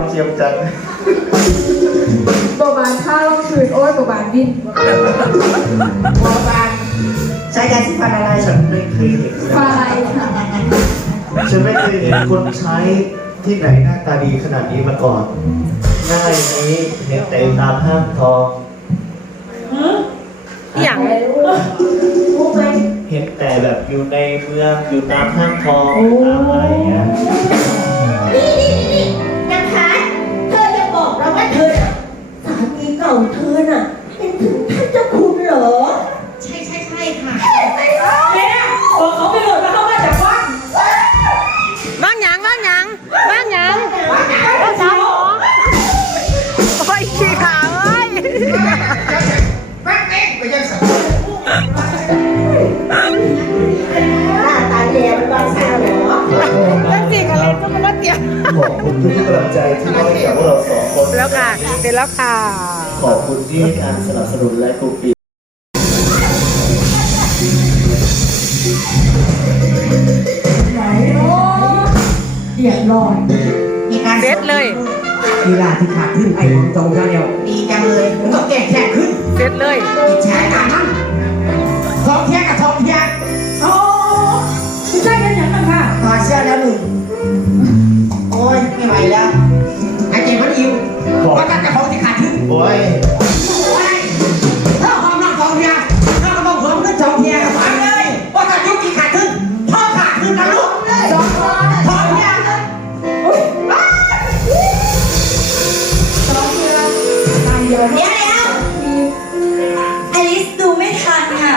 มหน้าโบบานเจียมจังประมาณข้าวคืนโอ้ยประมาณบินบัวบานใช้ยาสีฟันอะไรฉันไม่เคยเห็นไฟค่ะฉันไม่เคยเห็นคนใช้ที่ไหนหน้าตาดีขนาดนี้มาก่อนหน้าอย่างนี้เห็นแต่ตามห้างทองอย่างรู้ไหมเห็นแต่แบบอยู่ในเมืองอยู่ตามห้างทองตามอะไรอย่างเงี้ยามีเก่าเธอน่ะ เป็นถึงท่านเจ้าคุณเหรอ ใช่ใช่ใช่ค่ะบ้างหยังบ้างหยังบ้างหยังบ้างสาวหรอโอ้ยขี้ขาวเอ้ยหน้าตาแย่เป็นบางสาวเหรอแล้วจริงอะไรก็มาว่าเตรียมขอบคุณทุกกำลังใจที่ให้กับพวกเราสองคนแล้วค่ะเสร็จแล้วค่ะ ขอบคุณที่ให้การสนับสนุนและกลุ่มปีเดียดร้อนมีการเสร็จเลยลีลาที่ขาดขึ้นไอ้ของจองเจ้าเดียวดีจังเลยมันต้องแก่แค่ขึ้นเสร็จเลยอิจฉากันนั่นทองเทียกับทองเทียโอ้ไม่ใช่กันอย่างนั้นค่ะถอดเสื้อแล้วหนึ่งโอ้ยไม่ไหวแล้วหายใจมันอิ่มก็ตั้งแต่ของที่ขาดขึ้น โอ้ยถ้าความรักของเทียถ้าก็ต้องเพิ่มขึ้นสองเทียฟังเลยว่าการยุกี่ขาดขึ้นพ่อขาดขึ้นนะลูกสองทองเทียตายเยอะเดี๋ยวเดี๋ยวอลิสดูไม่ทันค่ะ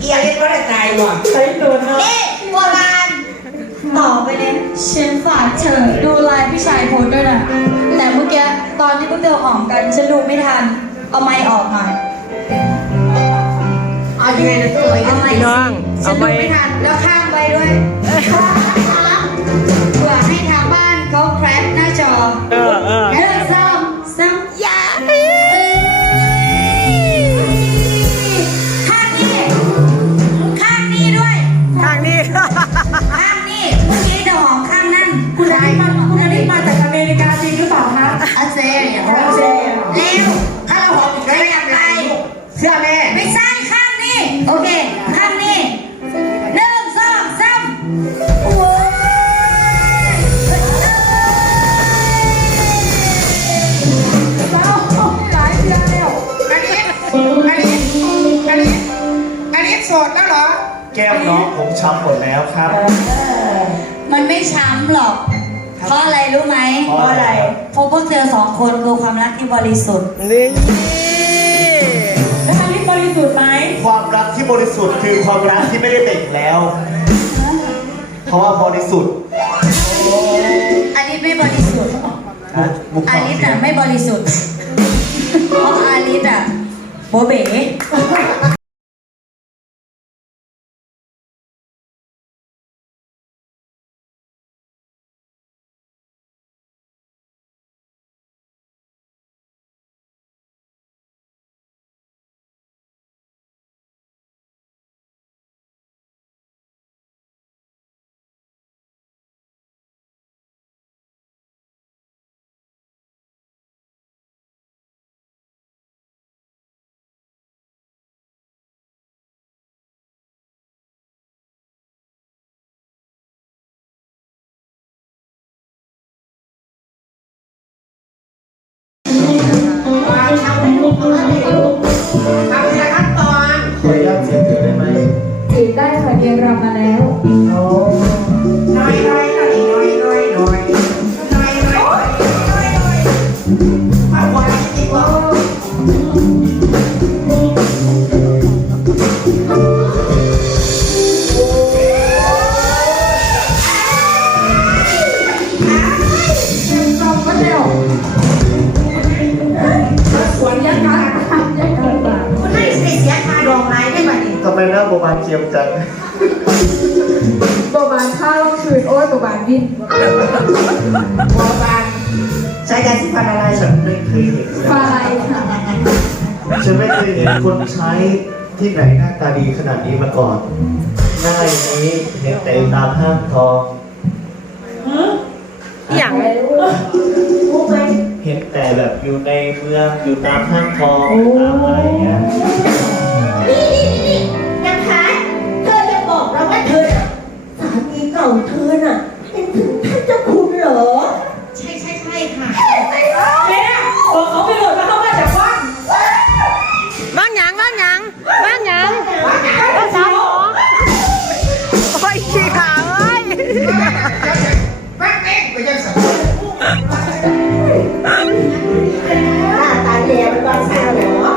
เอียเล่นก็ได้ตายหมดใช้โดนเนาะนี่โบราณต่อไปเนี่ยฉันฝากเธอดูไลน์พี่ชายโพสต์ด้วยนะ วกเธอหอมกัน ฉันดูไม่ทัน เอาไม้ออกหน่อย เอายังไงนะตัวเองเอาไม้พี่น้องฉัเอานไปดูไม่ทัน แล้วข้างไปด้วยเผื่อให้ทางบ้านเขาแคปหน้าจอ เออเออหนึ่ สดแล้วเหรอ แก้มน้องผมช้ำหมดแล้วครับ มันไม่ช้ำหรอก เพราะอะไรรู้ไหมเพราะอะไร เพราะพวกเธอสองคนคือความรักที่บริสุทธิ์นี่แล้วอลิบริสุทธิ์ไหม ความรักที่บริสุทธิ์คือความรักที่ไม่ได้แต่งแล้ว เพราะว่าบริสุทธิ์อาลิสไม่บริสุทธิ์นะมุกอาต่อลิสอะไม่บริสุทธิ์ เพราะอาลิสอะโบเบ๋ เจียมจังโบบานข้าวคืนโอ้ยโบบานวินพอบานใช้ยาสีฟันอะไรฉันไม่เคยเห็นเลยไฟค่ะฉันไม่เคยเห็นคนใช้ที่ไหนหน้าตาดีขนาดนี้มาก่อนหน้าอย่างนี้เห็นแต่ตามห้างทองอย่างรู้ไหมเห็นแต่แบบอยู่ในเมืองอยู่ตามห้างทองตามอะไรอย่างเงี้ย ก่าเธอน่ะเป็นถึงท่านเจ้าคุณเหรอใช่ใช่ใช่ค่ะเนี่ยโอ้เขาไปโหลดมาเข้ามาจากบ้านบ้านหยังบ้านหยังบ้านหยังบ้านสาวหมอโอ้ยขี้ขาวเอ้ยหน้าตาแย่เป็นบางสาวเหรอ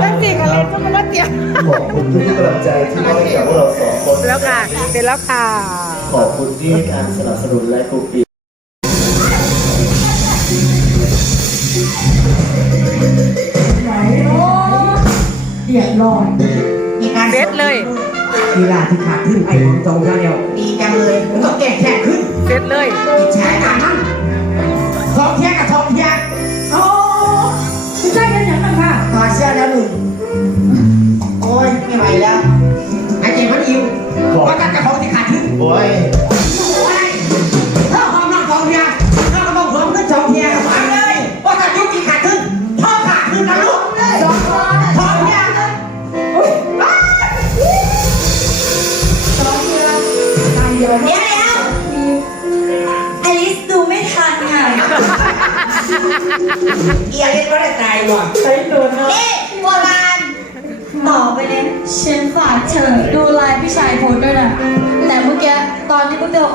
แล้วสิ่งอะไรจะมาแล้วเตียขอบคุณทุกกำลังใจที่มอบให้กับพวกเราสองคนแล้วค่ะเสร็จแล้วค่ะ ขอบคุณที่ให้การสนับสนุนและกลุ่มปิดเดือดร้อนมีการเซ็ตเลยกีฬาที่ขาดขึ้นไอ้ของจองชาแนลดีจังเลยมันก็แก่แค่ขึ้นเสร็จเลยอิจฉากันมั่งทองเทียกับทองเทียโอ้ไม่ใช่กันอย่างนั้นค่ะถอดเสื้อแล้วหนึ่งโอ้ยไม่ไหวแล้วไอ้เจ็บมันอิ่วว่ากันกับของที่ขาดขึ้นโอ้ย boy.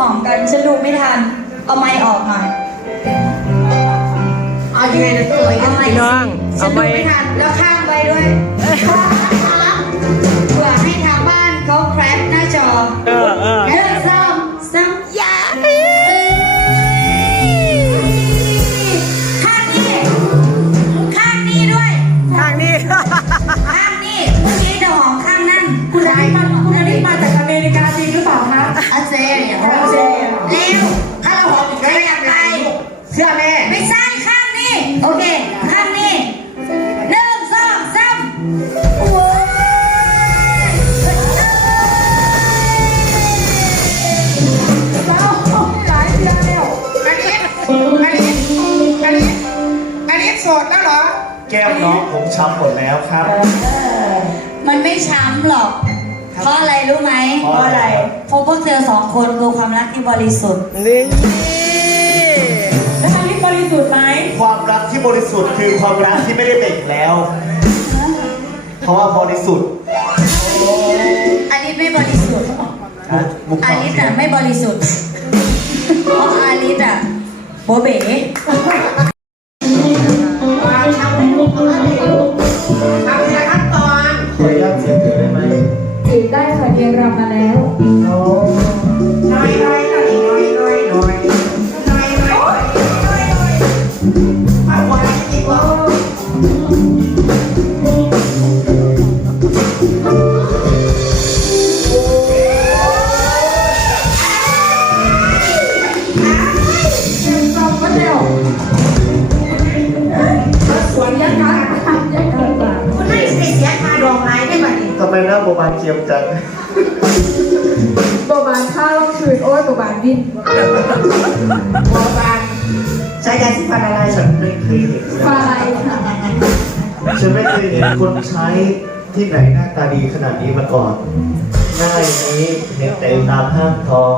อนที่พวกเธอหอมกันฉันดูไม่ทัน เอาไม้ออกหน่อยเอายังไงนะตัวเอาไม้พี่น้องฉัเอานไปดูไม่ทันแล้วข้ามไปด้วยเผื่อให้ทางบ้านเขาแคปหน้าจอ เออเออหนึ่งส โสดแล้วเหรอ แก้มน้องผมช้ำหมดแล้วครับ มันไม่ช้ำหรอก เพราะอะไรรู้ไหมเพราะอะไร เพราะพวกเธอสองคนคือความรักที่บริสุทธิ์นี่แล้วอันนี้บริสุทธิ์ไหม ความรักที่บริสุทธิ์คือความรักที่ไม่ได้เบ่งแล้ว เพราะว่าบริสุทธิ์ อันนี้ไม่บริสุทธิ์นะมุกอาต่อลิสอะไม่บริสุทธิ์ เพราะอาลิสอะโบเบ๋ อะไรฉันไม่เคยเห็นไฟเลยค่ะฉันไม่เคยเห็นคนใช้ที่ไหนหน้าตาดีขนาดนี้มาก่อนหน้าอย่างนี้เห็นแต่ตามห้างทอง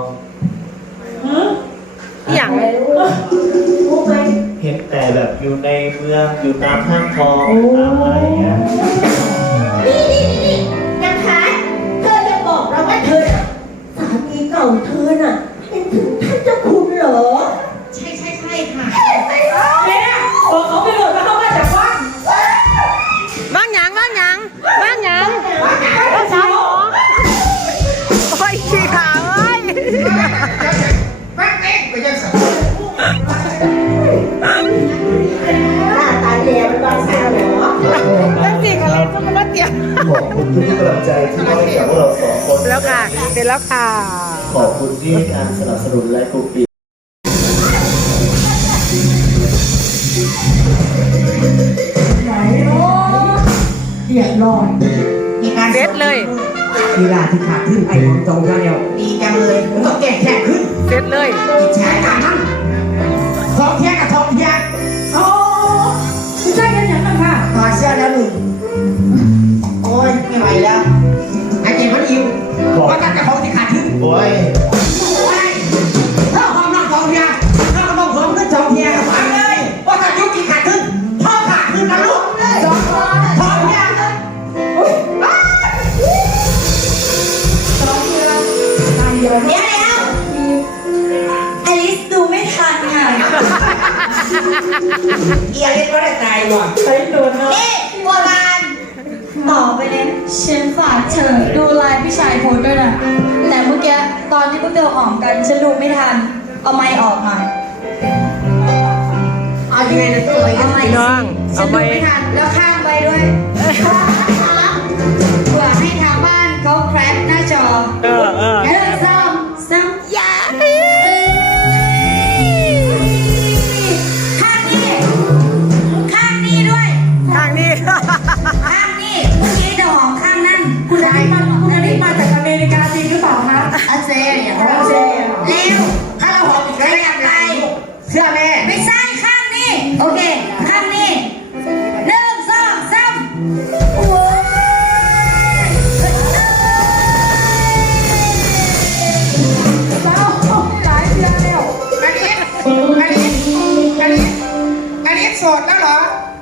อย่างรู้ไหมเห็นแต่แบบอยู่ในเมืองอยู่ตามห้างทองตามอะไรอย่างเงี้ยนี่นี่นี่นะคะเธอจะบอกเราว่าเธอน่ะสามีเก่าเธอน่ะเป็นถึงท่านเจ้าคุณเหรอ คุณทุกๆกำลังใจที่มอบให้กับพวกเราสองคน แล้วค่ะเสร็จแล้วค่ะ ขอบคุณที่ให้การสนับสนุนและกลุ่มปิดเดือดร้อนมีการเสร็จเลย กีฬาที่ขาดขึ้นไอ้ของจงเดียวดีจังเลยมันต้องแก่แข่งขึ้นเสร็จเลยอิจฉาการนั่นทองเทียกับทองเทียโอ้คุณใจกันอย่างนั้นค่ะถอดเสื้อแล้วหนึ่ง เอียเล่นก็ได้ตายหมดใช้โดนเนาะนี่โบราณต่อไปเนี่ยฉันฝากเธอดูไลน์พี่ชายโพสต์ด้วยนะแต่เมื่อกี้ตอนที่พวกเธอหอมกัน ฉันดูไม่ทัน เอาไม้ออกหน่อยเอายังไงนะตัวเองเอาไม้พี่น้องฉัเอานไปดูไม่ทันแล้วข้ามไปด้วยเผื่อให้ทางบ้านเขาแคปหน้าจอเออเออ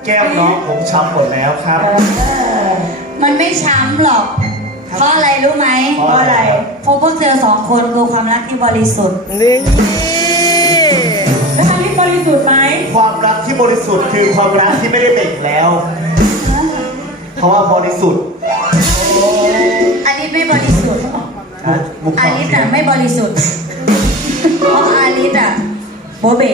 แก้มน้องผมช้ำหมดแล้วครับ มันไม่ช้ำหรอก เพราะอะไรรู้ไหมเพราะอะไร เพราะพวกเธอสองคนคือความรักที่บริสุทธิ์นี่แล้วอลิบริสุทธิ์ไหม ความรักที่บริสุทธิ์คือความรักที่ไม่ได้เบ่งแล้ว เพราะว่าบริสุทธิ์ อันนี้ไม่บริสุทธิ์นะมุกอาต่อลิสสิอะไม่บริสุทธิ์ เพราะอาลิสอะโบเบ๋